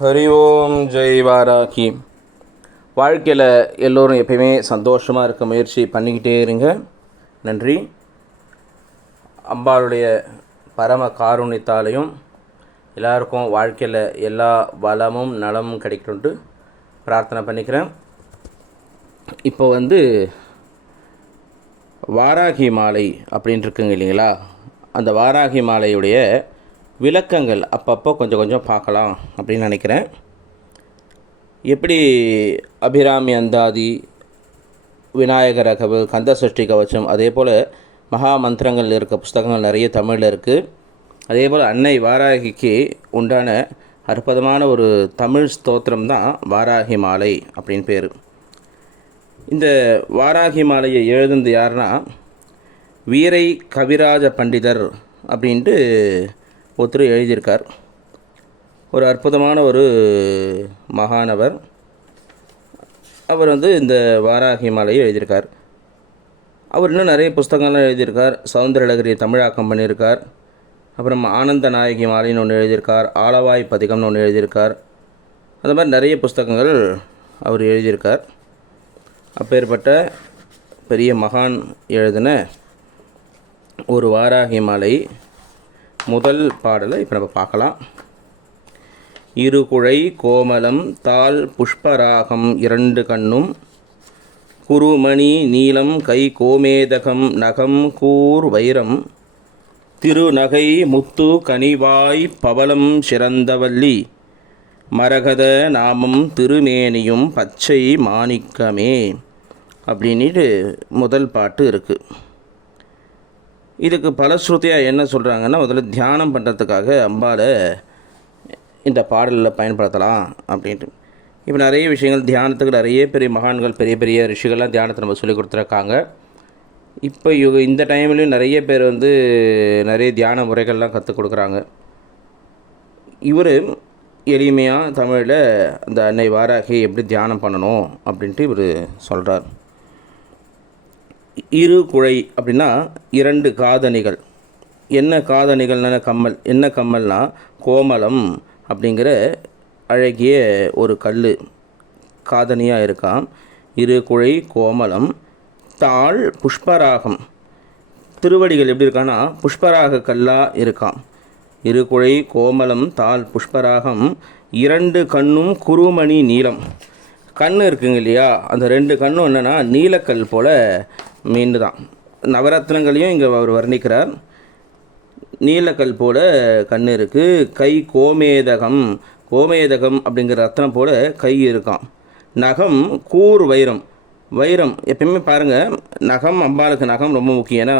ஹரி ஓம் ஜெய் வாராகி. வாழ்க்கையில் எல்லோரும் எப்பயுமே சந்தோஷமாக இருக்க முயற்சி பண்ணிக்கிட்டே இருங்க. நன்றி. அம்பாளுடைய பரம காருண்யத்தாலையும் எல்லாருக்கும் வாழ்க்கையில் எல்லா வளமும் நலமும் கிடைக்கணுன்ட்டு பிரார்த்தனை பண்ணிக்கிறேன். இப்போ வாராகி மாலை அப்படின்ட்டு இருக்குங்க இல்லைங்களா, அந்த வாராகி மாலையுடைய விளக்கங்கள் அப்பப்போ கொஞ்சம் கொஞ்சம் பார்க்கலாம் அப்படின்னு நினைக்கிறேன். எப்படி அபிராமி அந்தாதி, விநாயகர் ரகவு, கந்த சஷ்டி கவச்சம், அதே போல் மகா மந்திரங்கள் இருக்க புஸ்தகங்கள் நிறைய தமிழில் இருக்குது. அதே போல் அன்னை வாராகிக்கு உண்டான அற்புதமான ஒரு தமிழ் ஸ்தோத்திரம் தான் வாராகி மாலை அப்படின்னு பேர். இந்த வாராகி மாலையை எழுதுனது யாருன்னா வீரை கவிராஜ பண்டிதர் அப்படின்ட்டு ஒருத்தர் எழுதியிருக்கார். ஒரு அற்புதமான ஒரு மகானவர். அவர் இந்த வாராகி மாலையை எழுதியிருக்கார். அவர் இன்னும் நிறைய புஸ்தகங்கள்லாம் எழுதியிருக்கார். சௌந்தரலகரி தமிழாக்கம் பண்ணியிருக்கார். அப்புறம் ஆனந்த நாயகி மாலைன்னு ஒன்று எழுதியிருக்கார். ஆலவாய் பதிகம்னு ஒன்று எழுதியிருக்கார். அந்த மாதிரி நிறைய புஸ்தகங்கள் அவர் எழுதியிருக்கார். அப்பேற்பட்ட பெரிய மகான் எழுதின ஒரு வாராகி மாலை முதல் பாடலை இப்போ நம்ம பார்க்கலாம். இருகுழை கோமலம் தாள் புஷ்பராகம் இரண்டு கண்ணும் குருமணி நீலம் கை கோமேதகம் நகம் கூர் வைரம் திருநகை முத்து கனிவாய் பவளம் சிறந்தவல்லி மரகத நாமம் திருமேனியும் பச்சை மாணிக்கமே அப்படின்ட்டு முதல் பாட்டு இருக்குது. இதுக்கு பலஸ்ருதியாக என்ன சொல்கிறாங்கன்னா, முதல்ல தியானம் பண்ணுறதுக்காக அம்பாவை இந்த பாடலில் பயன்படுத்தலாம் அப்படின்ட்டு. இப்போ நிறைய விஷயங்கள் தியானத்துக்கு நிறைய பெரிய மகான்கள், பெரிய பெரிய ரிஷிகள்லாம் தியானத்தை நம்ம சொல்லி கொடுத்துருக்காங்க. இப்போ இந்த டைம்லேயும் நிறைய பேர் நிறைய தியான முறைகள்லாம் கற்றுக் கொடுக்குறாங்க. இவர் எளிமையாக தமிழில் அந்த அன்னை வாராகி எப்படி தியானம் பண்ணணும் அப்படின்ட்டு இவர் சொல்கிறார். இரு குழை அப்படின்னா இரண்டு காதணிகள். என்ன காதணிகள்னா கம்மல். என்ன கம்மல்னா கோமலம் அப்படிங்கிற அழகிய ஒரு கல் காதணியாக இருக்காம். இரு குழை கோமலம் தாள் புஷ்பராகம். திருவடிகள் எப்படி இருக்கான்னா புஷ்பராக கல்லாக இருக்காம். இரு குழை கோமலம் தாள் புஷ்பராகம் இரண்டு கண்ணும் குருமணி நீலம். கண் இருக்குங்க இல்லையா, அந்த ரெண்டு கண்ணும் என்னென்னா நீலக்கல் போல் மீண்டு தான். நவரத்னங்களையும் இங்கே அவர் வர்ணிக்கிறார். நீலக்கல் போல் கண் இருக்குது. கை கோமேதகம். கோமேதகம் அப்படிங்கிற ரத்னம் போல் கை இருக்கான். நகம் கூர் வைரம். வைரம் எப்பயுமே பாருங்கள், நகம் அம்பாளுக்கு நகம் ரொம்ப முக்கியம். ஏன்னா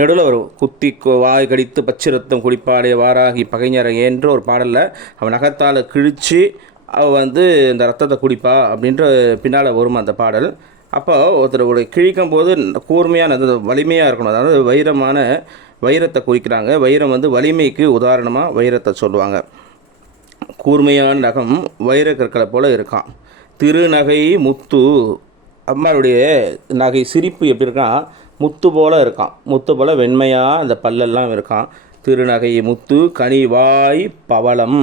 நடுவில் ஒரு குத்தி வாய் கடித்து பச்சை ரத்தம் குடிப்பாடே வாராகி பகைஞரை என்ற ஒரு பாடலில் அவன் நகத்தால் கிழித்து அவள் இந்த ரத்தத்தை குடிப்பா அப்படின்ற பின்னால் வரும் அந்த பாடல். அப்போ ஒருத்தர் கிழிக்கும் போது கூர்மையான வலிமையாக இருக்கணும். அதாவது வைரத்தை குறிக்கிறாங்க. வைரம் வலிமைக்கு உதாரணமாக வைரத்தை சொல்லுவாங்க. கூர்மையான நகம் வைர கற்களை போல் இருக்கான். திருநகை முத்து. அம்மாவுடைய நகை சிரிப்பு எப்படி இருக்கான், முத்து போல் இருக்கான். முத்து போல் வெண்மையாக அந்த பல்லெல்லாம் இருக்கான். திருநகை முத்து கனிவாய் பவளம்.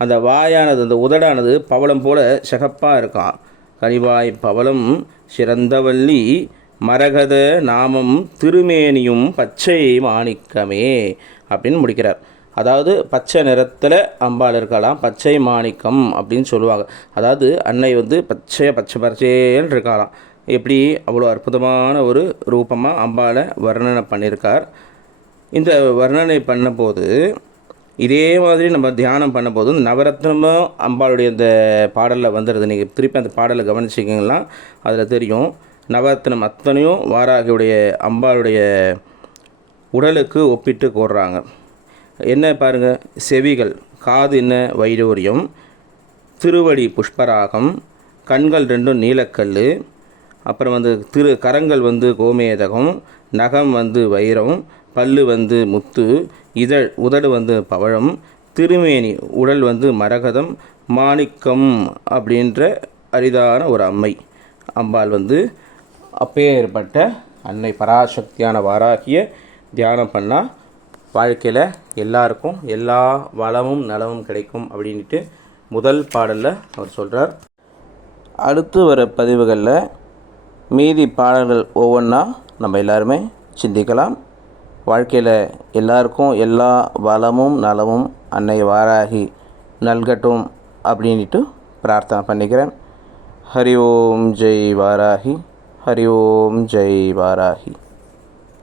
அந்த வாயானது, அந்த உதடானது பவளம் போல் சிகப்பாக இருக்கான். கனிவாய் பவளம் சிறந்தவல்லி மரகத நாமம் திருமேனியும் பச்சை மாணிக்கமே அப்படின்னு முடிக்கிறார். அதாவது பச்சை நிறத்தில் அம்பாள் இருக்கலாம், பச்சை மாணிக்கம் அப்படின்னு சொல்லுவாங்க. அதாவது அன்னை பச்சை பச்சைன்னு இருக்கலாம். எப்படி அவ்வளோ அற்புதமான ஒரு ரூபமாக அம்பாளை வர்ணனை பண்ணியிருக்கார். இந்த வர்ணனை பண்ணும்போது இதே மாதிரி நம்ம தியானம் பண்ணும்போது இந்த நவரத்னமும் அம்பாளுடைய இந்த பாடலில் வந்துடுது. நீங்கள் திருப்பி அந்த பாடலை கவனிச்சிங்கன்னா அதில் தெரியும். நவரத்னம் அத்தனையும் வாராகியுடைய அம்பாளுடைய உடலுக்கு ஒப்பிட்டு கூறுறாங்க. என்ன பாருங்கள், செவிகள், காது என்ன வைடூரியம், திருவடி புஷ்பராகம், கண்கள் ரெண்டும் நீலக்கல், அப்புறம் கரங்கள் கோமேதகம், நகம் வைரம், பல்லு முத்து, உதடு பவழம், திருமேனி உடல் மரகதம், மாணிக்கம் அப்படின்ற அரிதான ஒரு அம்பாள் அப்பேற்பட்ட அன்னை பராசக்தியான வாராகிய தியானம் பண்ணால் வாழ்க்கையில் எல்லாருக்கும் எல்லா வளமும் நலமும் கிடைக்கும் அப்படின்ட்டு முதல் பாடலில் அவர் சொல்கிறார். அடுத்து வர பதிவுகளில் மீதி பாடல்கள் ஒவ்வொன்றா நம்ம எல்லாருமே சிந்திக்கலாம். வாழ்க்கையில் எல்லாருக்கும் எல்லா வளமும் நலமும் அன்னை வாராகி நல்கட்டும் அப்படின்ட்டு பிரார்த்தனை பண்ணிக்கிறேன். ஹரி ஓம் ஜெய் வாராகி, ஹரி ஓம் ஜெய் வாராகி.